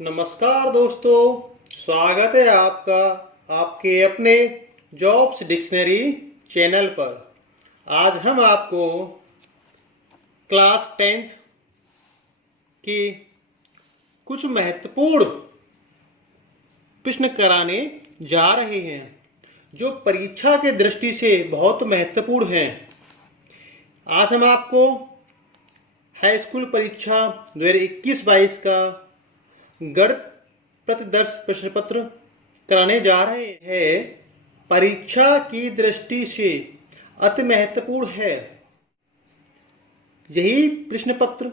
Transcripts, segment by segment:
नमस्कार दोस्तों, स्वागत है आपका आपके अपने जॉब्स डिक्शनरी चैनल पर। आज हम आपको क्लास 10th की कुछ महत्वपूर्ण प्रश्न कराने जा रहे हैं जो परीक्षा के दृष्टि से बहुत महत्वपूर्ण हैं। आज हम आपको हाई स्कूल परीक्षा 2021-22 का गणित प्रतिदर्श प्रश्न पत्र कराने जा रहे हैं। परीक्षा की दृष्टि से अति महत्वपूर्ण है। यही प्रश्न पत्र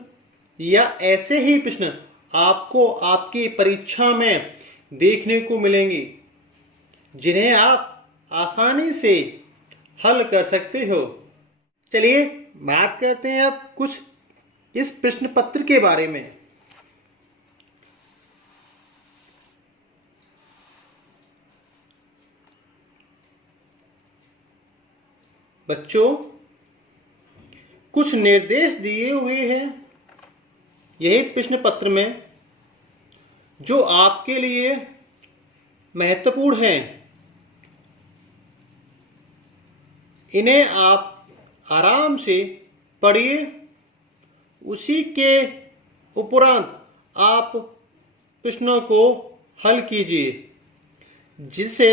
या ऐसे ही प्रश्न आपको आपकी परीक्षा में देखने को मिलेंगे जिन्हें आप आसानी से हल कर सकते हो। चलिए बात करते हैं अब कुछ इस प्रश्न पत्र के बारे में। बच्चों, कुछ निर्देश दिए हुए हैं यही प्रश्न पत्र में जो आपके लिए महत्वपूर्ण हैं। इन्हें आप आराम से पढ़िए। उसी के उपरांत आप प्रश्नों को हल कीजिए जिससे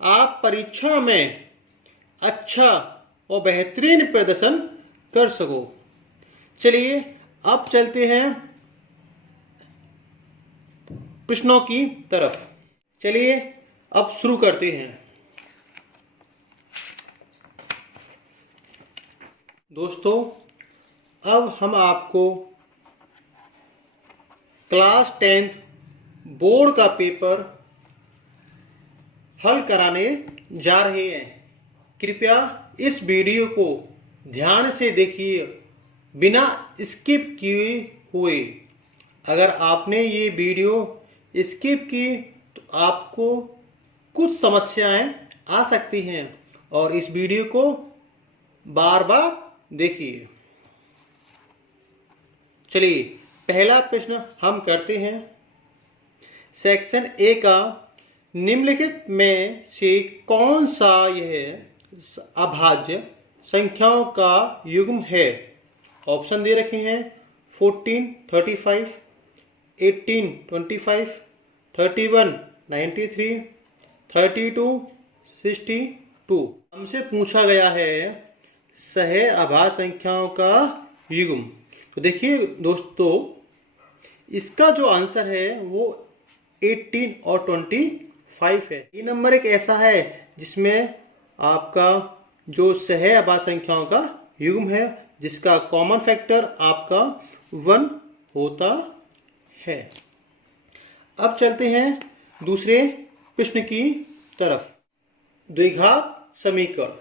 आप परीक्षा में अच्छा और बेहतरीन प्रदर्शन कर सको। चलिए अब चलते हैं प्रश्नों की तरफ। चलिए अब शुरू करते हैं। दोस्तों, अब हम आपको क्लास 10th बोर्ड का पेपर हल कराने जा रहे हैं। कृपया इस वीडियो को ध्यान से देखिए बिना स्किप किए हुए। अगर आपने ये वीडियो स्किप की तो आपको कुछ समस्याएं आ सकती हैं और इस वीडियो को बार बार देखिए। चलिए पहला प्रश्न हम करते हैं। सेक्शन ए का निम्नलिखित में से कौन सा यह अभाज्य संख्याओं का युग्म है? ऑप्शन दे रखे हैं 14, 35, 18, 25, 31, 93, 32, 62। हमसे पूछा गया है सह अभाज्य संख्याओं का युग्म। तो देखिए दोस्तों, इसका जो आंसर है वो 18 और 25 है। ये नंबर एक ऐसा है जिसमें आपका जो सह अभाज्य संख्याओं का युग्म है जिसका कॉमन फैक्टर आपका 1 होता है। अब चलते हैं दूसरे प्रश्न की तरफ। द्विघात समीकरण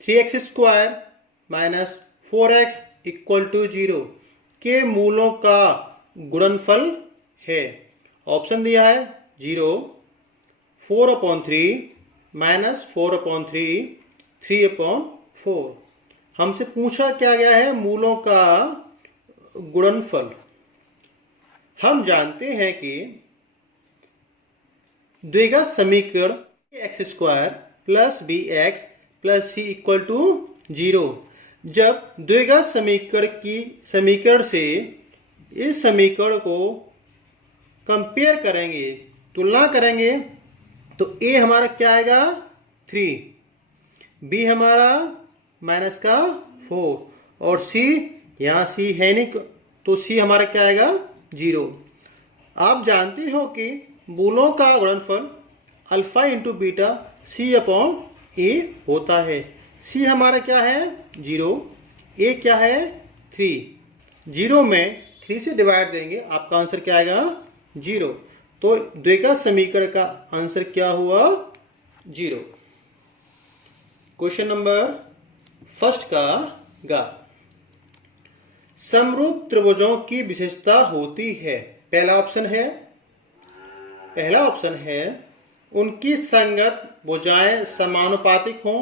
3x² माइनस 4x = 0 के मूलों का गुणनफल है। ऑप्शन दिया है 0, 4/3 माइनस 4/3, 3/4। हमसे पूछा क्या गया है? मूलों का गुणनफल। हम जानते हैं कि द्विघात समीकरण x² plus bx plus c = 0। जब द्विघात समीकरण से इस समीकरण को कंपेयर करेंगे, तुलना करेंगे, तो a हमारा क्या आएगा 3, b हमारा माइनस का 4 और c, यहाँ c है नहीं तो c हमारा क्या आएगा 0। आप जानते हो कि मूलों का गुणनफल अल्फा इंटू बीटा c/a होता है। c हमारा क्या है 0, a क्या है 3। 0 में 3 से डिवाइड देंगे, आपका आंसर क्या आएगा 0। तो द्विघात समीकरण का आंसर क्या हुआ 0। क्वेश्चन नंबर फर्स्ट का गा। समरूप त्रिभुजों की विशेषता होती है। पहला ऑप्शन है उनकी संगत भुजाएं समानुपातिक हों,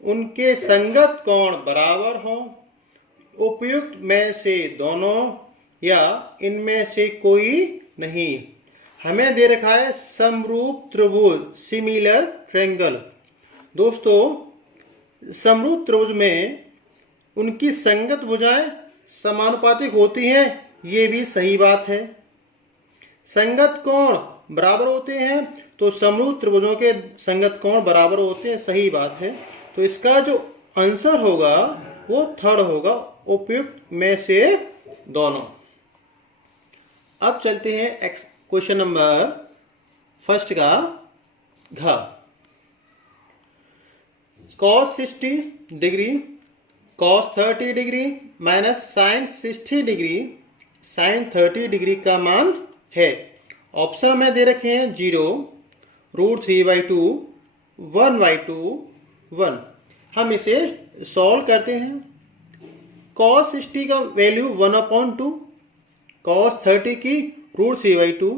उनके संगत कोण बराबर हों, उपयुक्त में से दोनों या इनमें से कोई नहीं। हमें दे रखा है समरूप त्रिभुज, सिमिलर ट्रायंगल। दोस्तों, समरूप त्रिभुज में उनकी संगत भुजाएं समानुपातिक होती हैं, ये भी सही बात है। संगत कोण बराबर होते हैं, तो समरूप त्रिभुजों के संगत कोण बराबर होते हैं, सही बात है। तो इसका जो आंसर होगा वो थर्ड होगा, उपयुक्त में से दोनों। अब चलते हैं क्वेश्चन नंबर फर्स्ट का घ। cos 60 degree cos 30 degree minus sine 60 degree sine 30 degree का मान है। ऑप्शन में दे रखे हैं 0, √3/2, 1/2, 1। हम इसे सॉल्व करते हैं। cos 60 का वैल्यू 1/2, cos 30 की √3/2,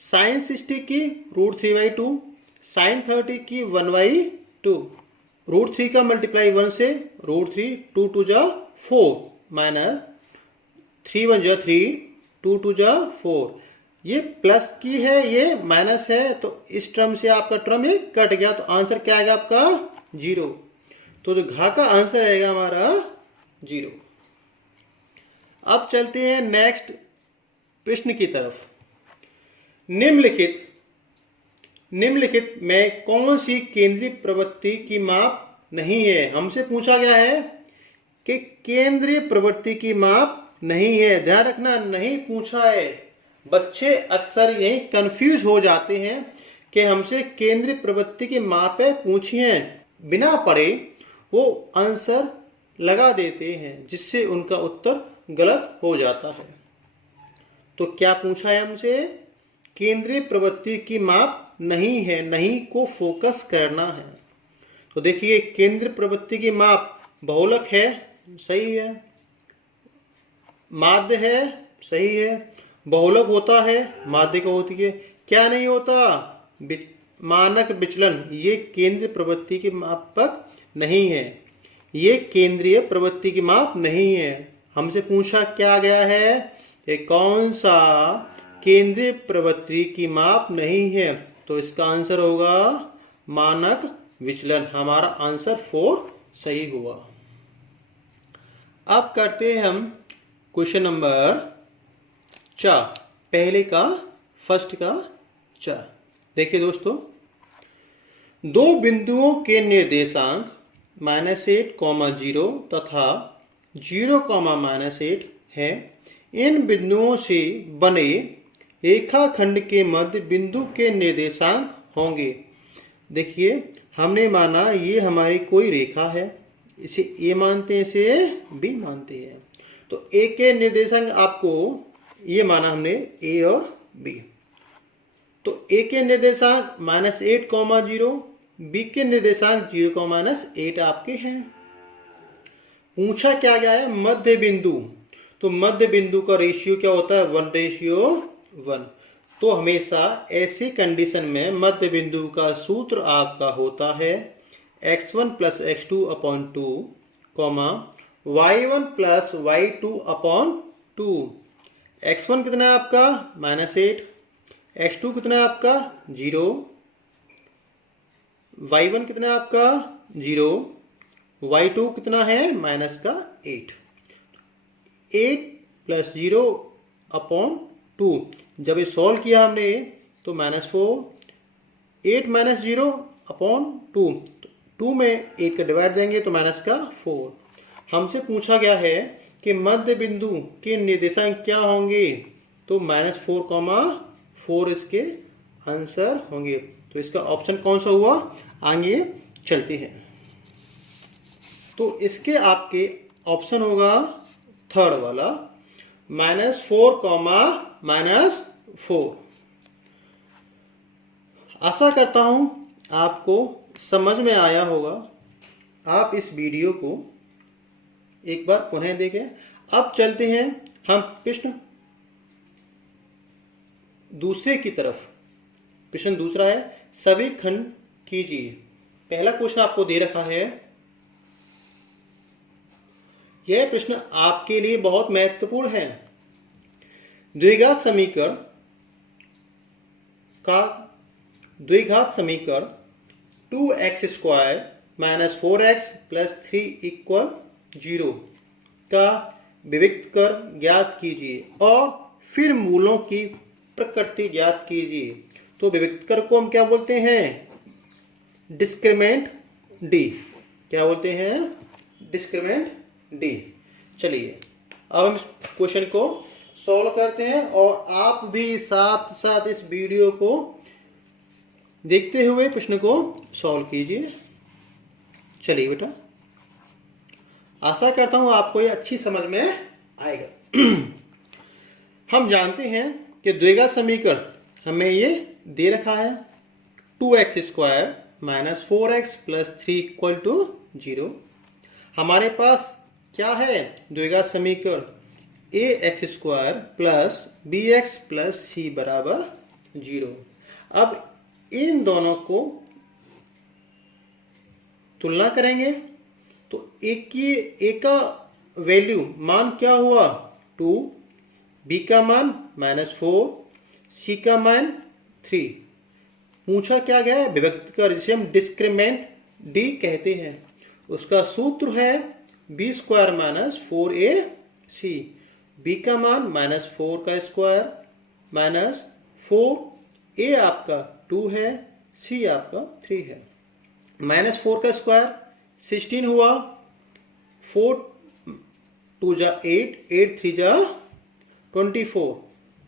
साइन 60 की √3/2, साइन 30 की 1/2। √3 का मल्टीप्लाई 1 से √3, 2 2 जा 4 माइनस 3 1 जा 3, 2 2 जा 4। ये प्लस की है, ये माइनस है, तो इस टर्म से आपका टर्म ये कट गया, तो आंसर क्या आएगा आपका 0। तो जो घ का आंसर आएगा हमारा 0। अब चलते हैं नेक्स्ट प्रश्न की तरफ। निम्नलिखित में कौन सी केंद्रीय प्रवृत्ति की माप नहीं है? हमसे पूछा गया है कि केंद्रीय प्रवृत्ति की माप नहीं है। ध्यान रखना, नहीं पूछा है। बच्चे अक्सर यही कंफ्यूज हो जाते हैं कि हमसे केंद्रीय प्रवृत्ति की मापें पूछी हैं, बिना पढ़े वो आंसर लगा देते हैं, जिससे उनका उत्तर गलत हो जाता है। तो क्या पूछा है हमसे? केंद्रीय प्रवृत्ति की माप नहीं है, नहीं को फोकस करना है। तो देखिए, केंद्रीय प्रवृत्ति की माप बहुलक है, सही है। माध्य है, सही है। बहुलक होता है, माध्य का होती है। क्या नहीं होता? मानक विचलन। ये केंद्रीय प्रवृत्ति की मापक नहीं है, ये केंद्रीय प्रवृत्ति की माप नहीं है। हमसे पूछा क्या गया है, ये कौन सा केंद्रीय प्रवृत्ति की माप नहीं है? तो इसका आंसर होगा मानक विचलन। हमारा आंसर 4 सही हुआ। अब करते हैं हम क्वेश्चन नंबर 4, पहले का फर्स्ट का 4। देखिए दोस्तों, दो बिंदुओं के निर्देशांक -8, 0 तथा 0, -8 है। इन बिंदुओं से बने रेखाखंड के मध्य बिंदु के निर्देशांक होंगे। देखिए, हमने माना ये हमारी कोई रेखा है, इसे ए मानते हैं, इसे बी मानते हैं। तो ए के निर्देशांक आपको ये माना हमने ए और बी। तो ए के निर्देशांक -8, 0, बी के निर्देशांक 0, -8 आपके हैं। पूछा क्या गया है? मध्य बिंदु। तो मध्य बिंदु का रेशियो क्या होता है? 1:1। तो हमेशा ऐसी कंडीशन में मध्य बिंदु का सूत्र आपका होता है x1 + x2/2, y1 + y2/2। x1 कितना है आपका? -8, x2 कितना है आपका? 0, y1 कितना है आपका? 0, y2 कितना है? -8। 8 + 0/2। जब ये सॉल्व किया हमने तो -4, 8 - 0/2, 2 में 8 का डिवाइड देंगे तो -4। हमसे पूछा गया है कि मध्य बिंदु के निर्देशांक क्या होंगे? तो -4, 4 इसके आंसर होंगे। तो इसका ऑप्शन कौन सा हुआ? आगे चलते हैं। तो इसके आपके ऑप्शन होगा थर्ड वाला, -4, -4। आशा करता हूं आपको समझ में आया होगा। आप इस वीडियो को एक बार पुनः देखें। अब चलते हैं हम प्रश्न दूसरे की तरफ। प्रश्न दूसरा है, सभी खंड कीजिए। पहला क्वेश्चन आपको दे रखा है। यह प्रश्न आपके लिए बहुत महत्वपूर्ण है। द्विघात समीकरण का द्विघात समीकरण 2x² minus 4x plus 3 equal 0 का विविक्त कर ज्ञात कीजिए और फिर मूलों की प्रकृति ज्ञात कीजिए। तो विविक्त कर को हम क्या बोलते हैं? Discriminant D. क्या बोलते हैं? Discriminant D. चलिए अब हम इस क्वेश्चन को सॉल्व करते हैं और आप भी साथ साथ इस वीडियो को देखते हुए प्रश्न को सॉल्व कीजिए। चलिए बेटा, आशा करता हूं आपको ये अच्छी समझ में आएगा। हम जानते हैं कि द्विघात समीकरण हमें ये दे रखा है 2x² minus 4x plus 3 equal to 0। हमारे पास क्या है? द्विघात समीकरण ax² plus bx plus c बराबर 0। अब इन दोनों को तुलना करेंगे तो एक का वैल्यू मान क्या हुआ? 2, b का मान -4, c का मान 3। पूछा क्या गया? विभक्त कर, जिसे हम डिस्क्रिमिनेंट डी कहते हैं। उसका सूत्र है b² माइनस 4ac। b का मान -4 का स्क्वायर माइनस 4, a आपका 2 है, c आपका 3 है। -4 का स्क्वायर 16 हुआ, 4 2 जा 8, 8 3 जा 24,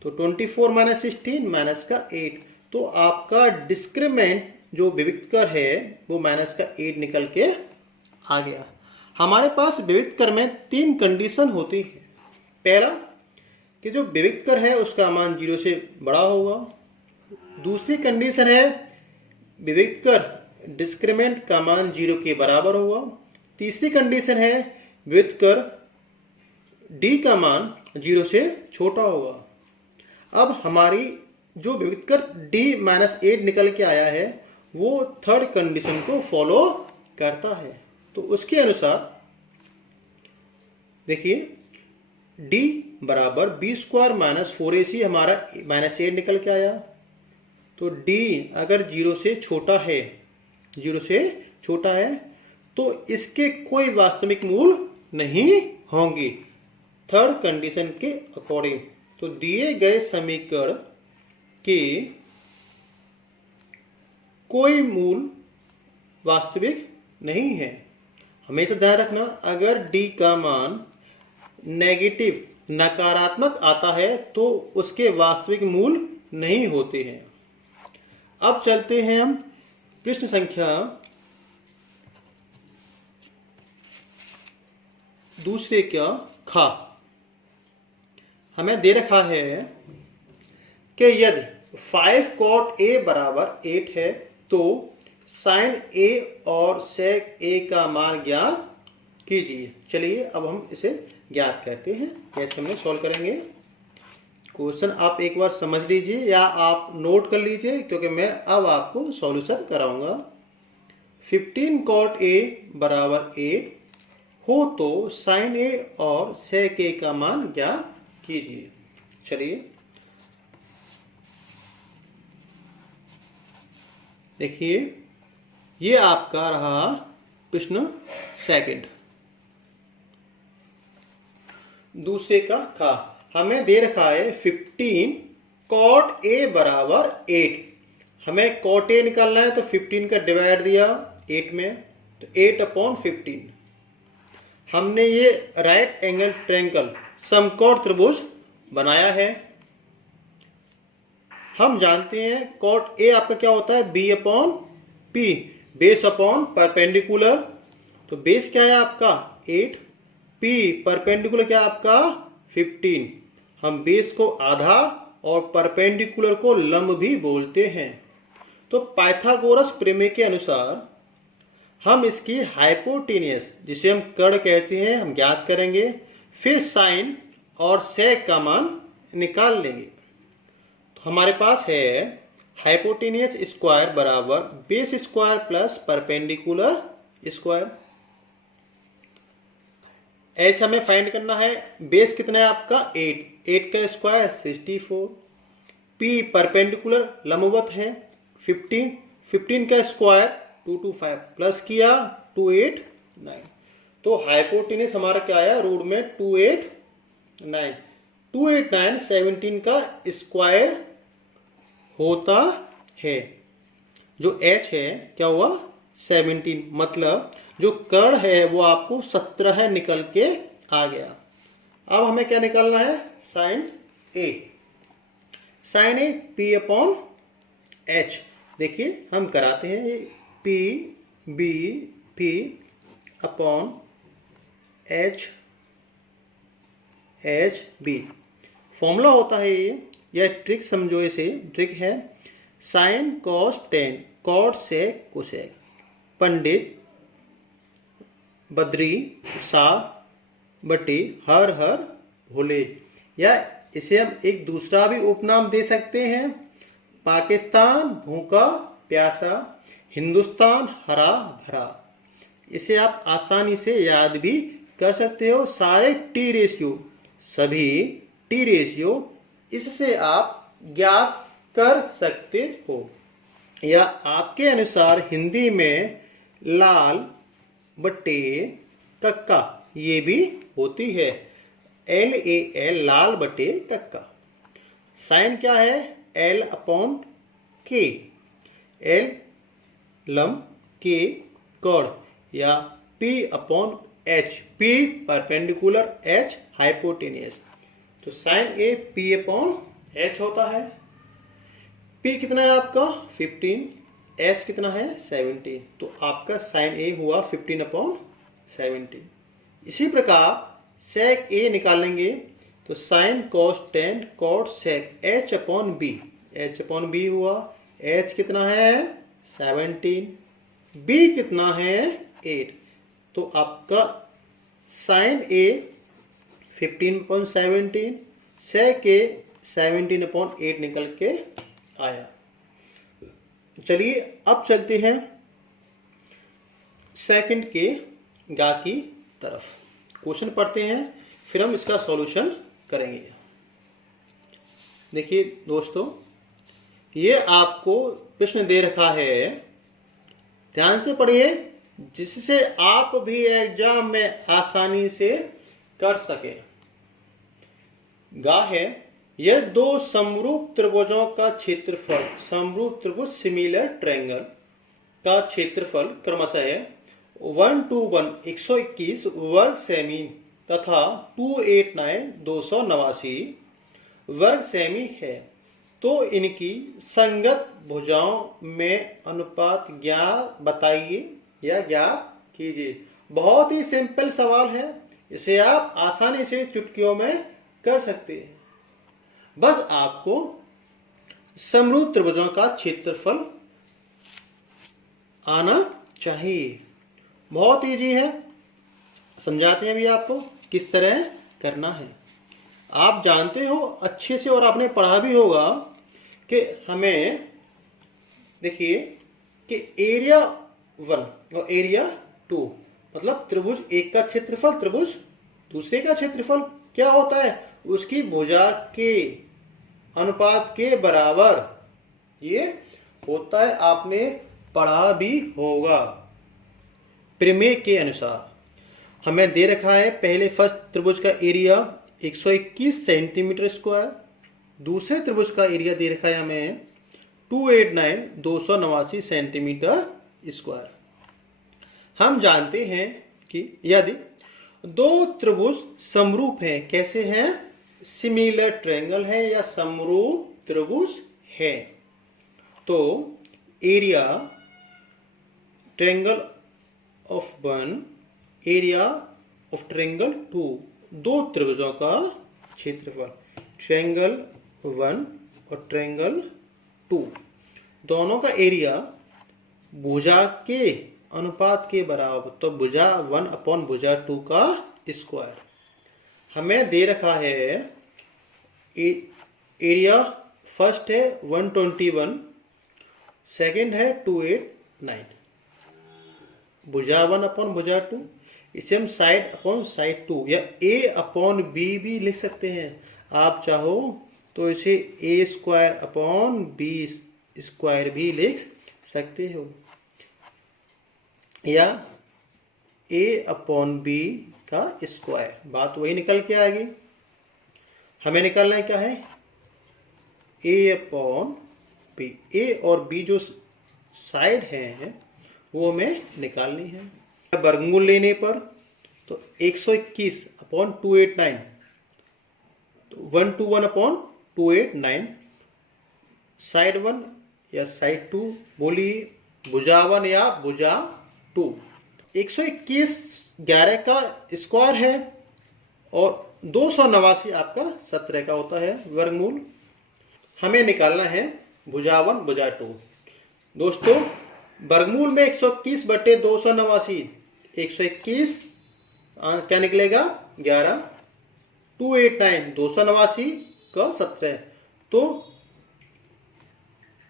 तो 24 माइनस 16 माइनस का 8। तो आपका डिस्क्रिमिनेंट जो विविक्त कर है वो माइनस का 8 निकल के आ गया। हमारे पास विविक्त कर में 3 कंडीशन होती है। पहला कि जो विविक्त कर है उसका मान 0 से बड़ा होगा। दूसरी कंडीशन है विविक्त कर डिस्क्रिमिनेंट का मान 0 के बराबर होगा। तीसरी कंडीशन है विविक्त कर d का मान 0 से छोटा होगा। अब हमारी जो विविक्त कर d -8 निकल के आया है वो थर्ड कंडीशन को फॉलो करता है। तो उसके अनुसार देखिए d बराबर b² माइनस 4ac हमारा -8 निकल के आया। तो d अगर 0 से छोटा है, 0 से छोटा है तो इसके कोई वास्तविक मूल नहीं होंगे थर्ड कंडीशन के अकॉर्डिंग। तो दिए गए समीकरण के कोई मूल वास्तविक नहीं है। हमेशा ध्यान रखना, अगर d का मान नेगेटिव नकारात्मक आता है तो उसके वास्तविक मूल नहीं होते हैं। अब चलते हैं हम प्रश्न संख्या दूसरे का खा। हमें दे रखा है कि यदि 5 cot a बराबर 8 है तो sin a और sec a का मान ज्ञात कीजिए। चलिए अब हम इसे ज्ञात करते हैं। कैसे हम सॉल्व करेंगे? क्वेश्चन आप एक बार समझ लीजिए या आप नोट कर लीजिए, क्योंकि मैं अब आपको सॉल्यूशन कराऊंगा। 15 cot a बराबर 8 हो तो sin a और sec a का मान ज्ञात कीजिए। चलिए देखिए, ये आपका रहा प्रश्न सेकंड। दूसरे का खा। हमें दे रखा है 15 cot a बराबर 8। हमें cot a निकालना है तो 15 का डिवाइड दिया 8 में, तो 8/15। हमने ये राइट एंगल ट्रायंगल समकोण त्रिभुज बनाया है। हम जानते हैं cot a आपका क्या होता है? b/p, base upon perpendicular. तो बेस क्या है आपका? 8, p परपेंडिकुलर क्या है आपका? 15। हम बेस को आधा और परपेंडिकुलर को लंब भी बोलते हैं। तो पाइथागोरस प्रमेय के अनुसार हम इसकी हाइपोटेनियस, जिसे हम कर्ण कहते हैं, हम ज्ञात करेंगे। फिर साइन और सेक का मान निकाल लेंगे। तो हमारे पास है हाइपोटेनियस स्क्वायर बराबर base square plus perpendicular square. H हमें फाइंड करना है। बेस कितना है आपका? 8, 8 का स्क्वायर 64, पी परपेंडिकुलर लंबवत है 15, 15 का स्क्वायर 225 प्लस किया 289, तो हाइपोटेनस हमारा क्या आया रूट में 289, 289 17 का स्क्वायर होता है। जो h है क्या हुआ 17, मतलब जो कर्ण है वो आपको 17 निकल के आ गया। अब हमें क्या निकालना है sine A, sine A P upon H. देखिए हम कराते हैं P B P upon H H B, formula होता है ये, यह ट्रिक समझो, इसे ट्रिक है sine cos tan cot sec cosec, पंडित बद्री सा बटे हर हर भोले, या इसे हम एक दूसरा भी उपनाम दे सकते हैं, पाकिस्तान भूखा प्यासा, हिंदुस्तान हरा भरा। इसे आप आसानी से याद भी कर सकते हो, सारे टी रेशियो, सभी टी रेशियो इससे आप ज्ञात कर सकते हो। या आपके अनुसार हिंदी में लाल बटे कक्का ये भी होती है, LAL लाल बटे कक्का। साइन क्या है L अपॉन के, L लम के कर्ण, या P upon H, P perpendicular H hypotenuse. तो sine A P upon H होता है। P कितना है आपका 15, H कितना है 17, तो आपका साइन A हुआ 15 अपॉन 17। इसी प्रकार सेक ए निकालेंगे तो sine cos tan cot sec H upon B, H upon B हुआ, एच कितना है 17, बी कितना है 8, तो आपका sine A 15 upon 17, sec A 17 upon 8 निकल के आया। चलिए अब चलते हैं सेकंड के गा की तरफ, क्वेश्चन पढ़ते हैं फिर हम इसका सॉल्यूशन करेंगे। देखिए दोस्तों, ये आपको प्रश्न दे रखा है, ध्यान से पढ़िए जिससे आप भी एग्जाम में आसानी से कर सके। गा है यह दो समरूप त्रिभुजों का क्षेत्रफल, समरूप त्रिभुज सिमिलर ट्रायंगल का क्षेत्रफल क्रमशः है 121 121 वर्ग सेमी तथा 289 289 वर्ग सेमी है, तो इनकी संगत भुजाओं में अनुपात ज्ञात बताइए या ज्ञात कीजिए। बहुत ही सिंपल सवाल है, इसे आप आसानी से चुटकियों में कर सकते हैं। बस आपको समरूप त्रिभुजों का क्षेत्रफल आना चाहिए। बहुत इजी है, समझाते हैं अभी आपको किस तरह करना है। आप जानते हो अच्छे से और आपने पढ़ा भी होगा कि हमें देखिए कि एरिया 1 और एरिया 2 मतलब त्रिभुज एक का क्षेत्रफल त्रिभुज दूसरे का क्षेत्रफल क्या होता है, उसकी भुजा के अनुपात के बराबर ये होता है, आपने पढ़ा भी होगा। प्रमेय के अनुसार हमें दे रखा है पहले फर्स्ट त्रिभुज का एरिया 121 सेंटीमीटर स्क्वायर, दूसरे त्रिभुज का एरिया दे रखा है हमें 289 289 सेंटीमीटर स्क्वायर। हम जानते हैं कि यदि दो त्रिभुज समरूप हैं, कैसे हैं, सिमिलर ट्रायंगल है या समरूप त्रिभुज है, तो area triangle of 1 area of triangle 2, दो त्रिभुजों का क्षेत्रफल ट्रायंगल 1 और ट्रायंगल 2 दोनों का एरिया भुजा के अनुपात के बराबर, तो भुजा 1 अपॉन भुजा 2 का स्क्वायर। हमें दे रखा है एरिया फर्स्ट है 121, सेकंड है 289, भुजा 1 अपॉन भुजा 2, इसे हम साइड अपॉन साइड 2 या a अपॉन बी भी लिख सकते हैं। आप चाहो तो इसे ए स्क्वायर अपॉन बी स्क्वायर भी लिख सकते हो, या ए अपॉन बी का स्क्वायर। बात वही निकल के आएगी। हमें निकालना है क्या है, ए अपॉन बी। ए और बी जो साइड है वो हमें निकालनी है। वर्गमूल लेने पर तो 121 अपॉन 289, तो 121 अपॉन 289, साइड 1 या साइड 2 बोलिए, भुजा 1 या भुजा 2। 121 11 का स्क्वायर है और 289 आपका 17 का होता है वर्गमूल। हमें निकालना है भुजा 1 भुजा 2। दोस्तों वर्गमूल में 121 बटे 289, 121 क्या निकलेगा 11, 289 289 का 17, तो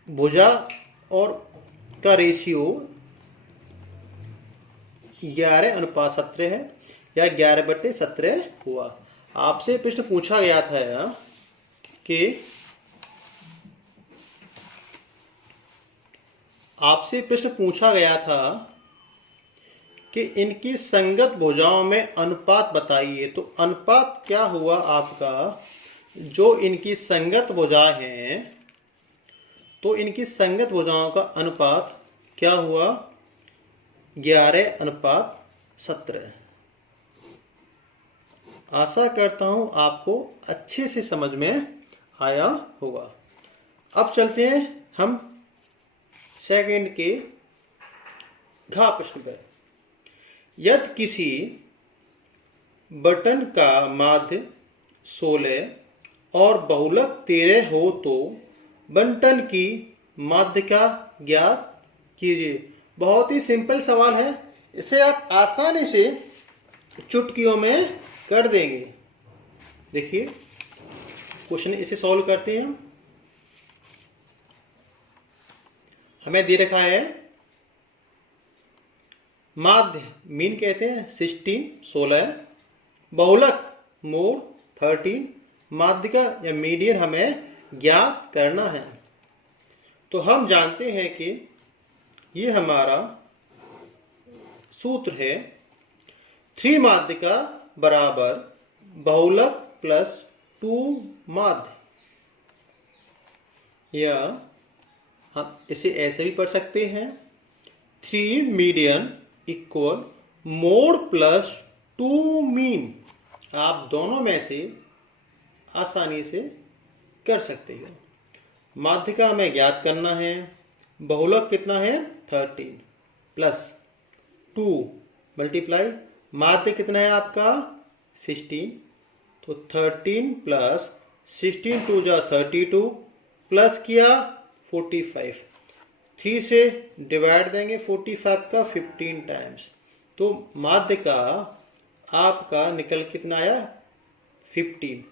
भुजा और का रेशियो 11:17 है, या 11/17 हुआ। आपसे प्रश्न पूछा गया था कि इनकी संगत भुजाओं में अनुपात बताइए। तो अनुपात क्या हुआ आपका, जो इनकी संगत भुजाएं हैं, तो इनकी संगत भुजाओं का अनुपात क्या हुआ 11:17। आशा करता हूं आपको अच्छे से समझ में आया होगा। अब चलते हैं हम सेकंड के घ प्रश्न पर। यदि किसी बटन का माध्य 16 और बहुलक 13 हो तो बंटन की माध्यिका ज्ञात कीजिए। बहुत ही सिंपल सवाल है, इसे आप आसानी से चुटकियों में कर देंगे। देखिए क्वेश्चन इसे सॉल्व करते हैं। हमें दे रखा है माध्य मीन कहते हैं 16 बहुलक मोड 13, माध्यिका या मीडियन हमें ज्ञात करना है। तो हम जानते हैं कि ये हमारा सूत्र है 3 माध्यिका बराबर बहुलक प्लस 2 माध्य, या हम इसे ऐसे भी पढ़ सकते हैं 3 median equal mode plus 2 mean. आप दोनों में से आसानी से कर सकते हो। माध्यिका हमें ज्ञात करना है, बहुलक कितना है 13 प्लस 2 मल्टीप्लाई माध्य कितना है आपका 16, तो 13 प्लस 16 2 जा 32 प्लस किया 45, 3 से डिवाइड देंगे 45 का 15 टाइम्स, तो माध्य का आपका निकल कितना आया 15।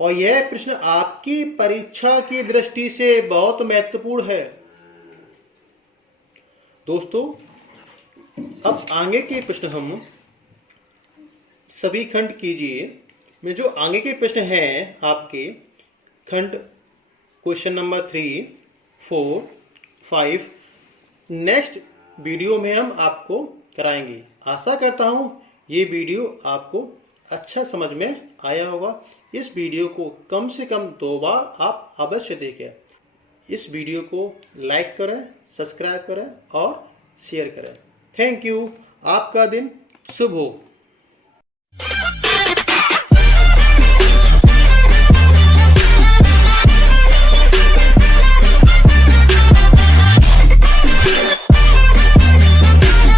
और यह प्रश्न आपकी परीक्षा की दृष्टि से बहुत महत्वपूर्ण है। दोस्तों अब आगे के प्रश्न हम सभी खंड कीजिए में जो आगे के प्रश्न हैं आपके खंड क्वेश्चन नंबर 3, 4, 5 नेक्स्ट वीडियो में हम आपको कराएंगे। आशा करता हूं ये वीडियो आपको अच्छा समझ में आया होगा। इस वीडियो को कम से कम 2 बार आप अवश्य देखें। इस वीडियो को लाइक करें, सब्सक्राइब करें और शेयर करें। Thank you. आपका दिन शुभ हो।